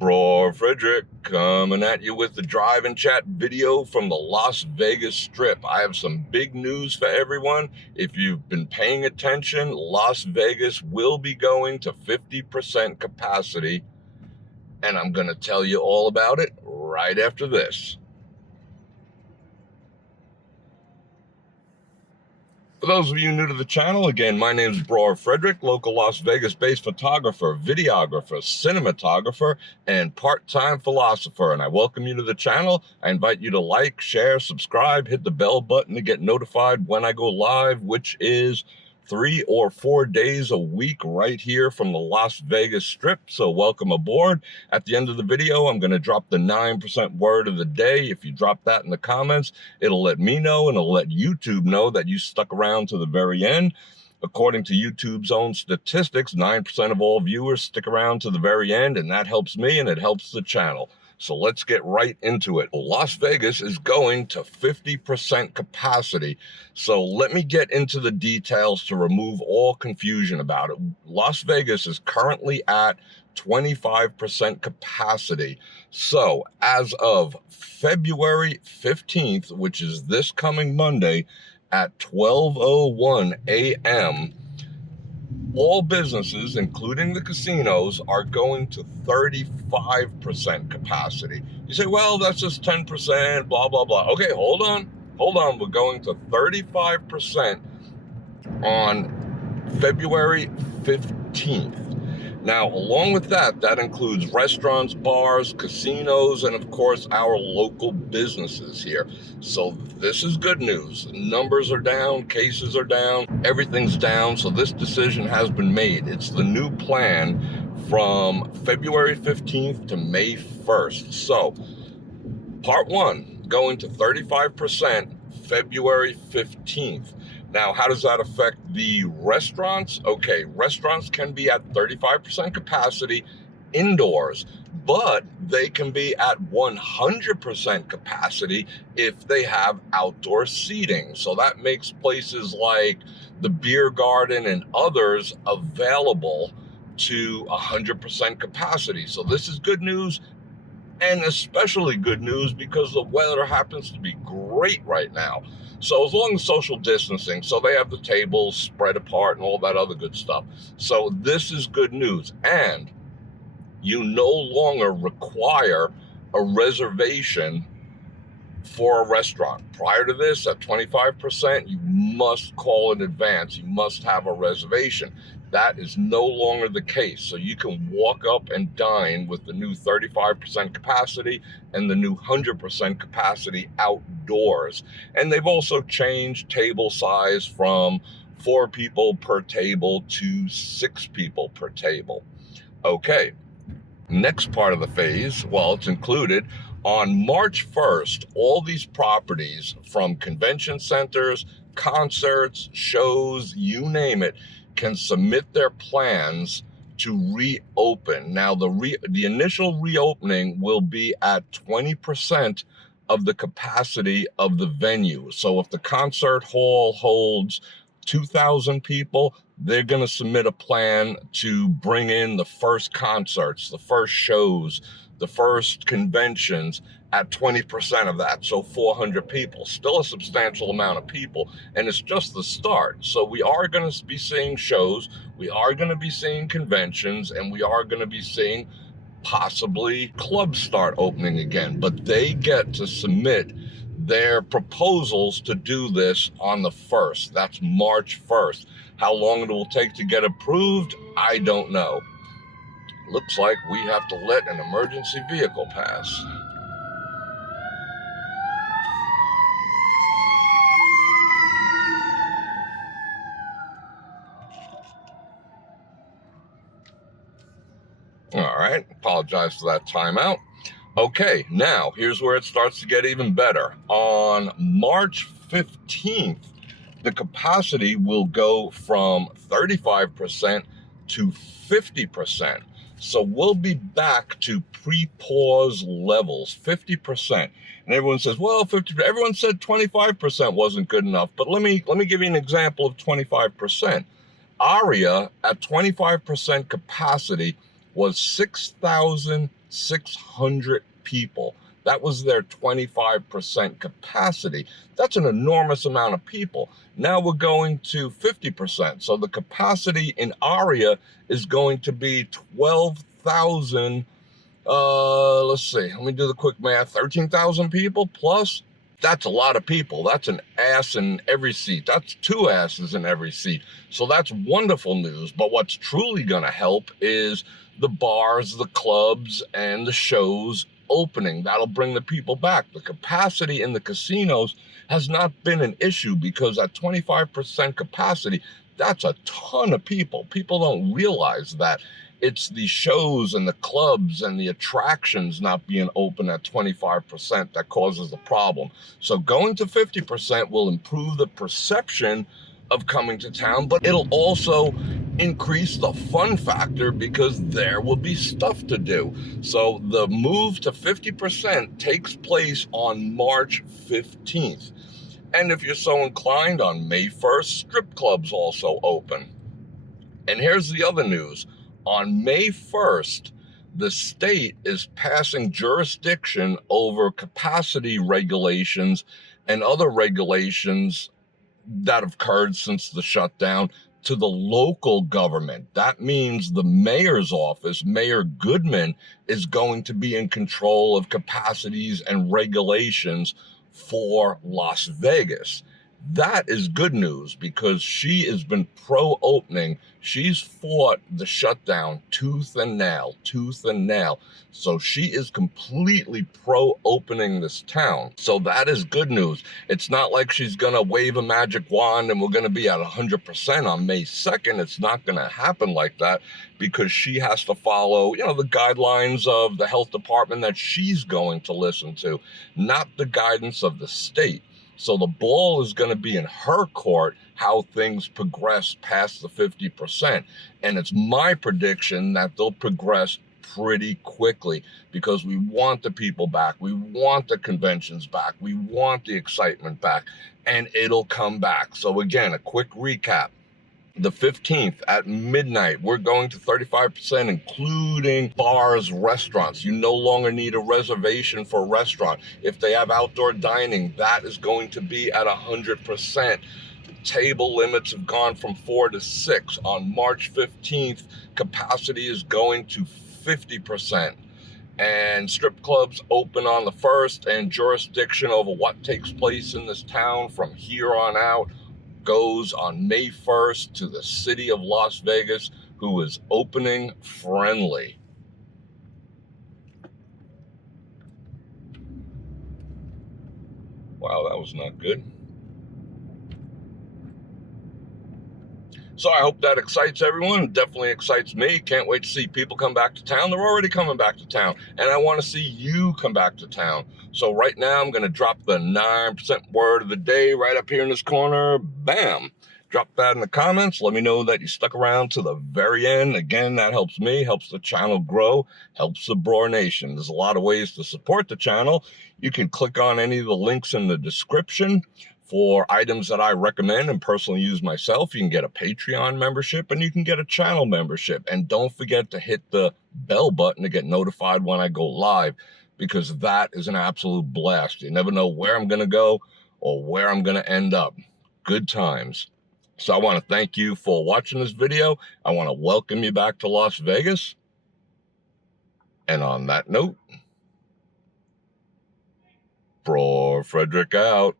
Bror Fredrik coming at you with the drive and chat video from the Las Vegas Strip. I have some big news for everyone. If you've been paying attention, Las Vegas will be going to 50% capacity, and I'm going to tell you all about it right after this. For those of you new to the channel, again, my name is Bror Fredrik, local Las Vegas-based photographer, videographer, cinematographer, and part-time philosopher, and I welcome you to the channel. I invite you to like, share, subscribe, hit the bell button to get notified when I go live, which is 3 or 4 days a week right here from the Las Vegas Strip, so welcome aboard. At the end of the video, I'm going to drop the 9% word of the day. If you drop that in the comments, it'll let me know and it'll let YouTube know that you stuck around to the very end. According to YouTube's own statistics, 9% of all viewers stick around to the very end, and that helps me and it helps the channel. So let's get right into it. Las Vegas is going to 50% capacity. So let me get into the details to remove all confusion about it. Las Vegas is currently at 25% capacity. So as of February 15th, which is this coming Monday at 12:01 a.m., all businesses, including the casinos, are going to 35% capacity. You say, well, that's just 10%, blah, blah, blah. Okay, hold on. We're going to 35% on February 15th. Now, along with that, that includes restaurants, bars, casinos, and of course, our local businesses here. So this is good news. Numbers are down, cases are down, everything's down. So this decision has been made. It's the new plan from February 15th to May 1st. So part one, going to 35% February 15th. Now, how does that affect the restaurants? Okay, restaurants can be at 35% capacity indoors, but they can be at 100% capacity if they have outdoor seating. So that makes places like the beer garden and others available to 100% capacity. So this is good news, and especially good news because the weather happens to be great right now. So as long as social distancing, so they have the tables spread apart and all that other good stuff. So this is good news. And you no longer require a reservation for a restaurant. Prior to this, at 25%, you must call in advance. You must have a reservation. That is no longer the case. So you can walk up and dine with the new 35% capacity and the new 100% capacity outdoors. And they've also changed table size from 4 people per table to 6 people per table. Okay, next part of the phase, well, it's included. On March 1st, all these properties from convention centers, concerts, shows, you name it, can submit their plans to reopen. Now, the initial reopening will be at 20% of the capacity of the venue. So if the concert hall holds 2,000 people, they're going to submit a plan to bring in the first concerts, the first shows, the first conventions at 20% of that, so 400 people. Still a substantial amount of people, and it's just the start. So we are going to be seeing shows, we are going to be seeing conventions, and we are going to be seeing possibly clubs start opening again, but they get to submit their proposals to do this on the 1st. That's March 1st. How long it will take to get approved, I don't know. Looks like we have to let an emergency vehicle pass. All right, apologize for that timeout. Okay, now here's where it starts to get even better. On March 15th, the capacity will go from 35% to 50%. So we'll be back to pre-pause levels, 50%. And everyone says, well, 50%. Everyone said 25% wasn't good enough. But let me give you an example of 25%. Aria at 25% capacity was 6,000 600 people. That was their 25% capacity. That's an enormous amount of people. Now we're going to 50%. So the capacity in Aria is going to be 12,000. Let's see. Let me do the quick math. 13,000 people plus. That's a lot of people. That's an ass in every seat. That's two asses in every seat. So that's wonderful news. But what's truly going to help is the bars, the clubs, and the shows opening. That'll bring the people back. The capacity in the casinos has not been an issue because at 25% capacity, that's a ton of people. People don't realize that. It's the shows and the clubs and the attractions not being open at 25% that causes the problem. So going to 50% will improve the perception of coming to town, but it'll also increase the fun factor because there will be stuff to do. So the move to 50% takes place on March 15th. And if you're so inclined, on May 1st, strip clubs also open. And here's the other news. On May 1st, the state is passing jurisdiction over capacity regulations and other regulations that have occurred since the shutdown to the local government. That means the mayor's office, Mayor Goodman, is going to be in control of capacities and regulations for Las Vegas. That is good news because she has been pro-opening. She's fought the shutdown tooth and nail. So she is completely pro-opening this town. So that is good news. It's not like she's going to wave a magic wand and we're going to be at 100% on May 2nd. It's not going to happen like that because she has to follow, the guidelines of the health department that she's going to listen to, not the guidance of the state. So the ball is going to be in her court how things progress past the 50%. And it's my prediction that they'll progress pretty quickly because we want the people back. We want the conventions back. We want the excitement back, and it'll come back. So again, a quick recap. The 15th at midnight, we're going to 35%, including bars, restaurants. You no longer need a reservation for a restaurant. If they have outdoor dining, that is going to be at 100%. Table limits have gone from 4 to 6. On March 15th, capacity is going to 50%. And strip clubs open on the 1st, and jurisdiction over what takes place in this town from here on out goes on May 1st to the city of Las Vegas, who is opening friendly. Wow, that was not good. So I hope that excites everyone. It definitely excites me. Can't wait to see people come back to town. They're already coming back to town. And I want to see you come back to town. So right now I'm going to drop the 9% word of the day right up here in this corner. Bam. Drop that in the comments. Let me know that you stuck around to the very end. Again, that helps me, helps the channel grow, helps the BrorNation. There's a lot of ways to support the channel. You can click on any of the links in the description for items that I recommend and personally use myself. You can get a Patreon membership and you can get a channel membership. And don't forget to hit the bell button to get notified when I go live, because that is an absolute blast. You never know where I'm going to go or where I'm going to end up. Good times. So I want to thank you for watching this video. I want to welcome you back to Las Vegas. And on that note, Bror Fredrik out.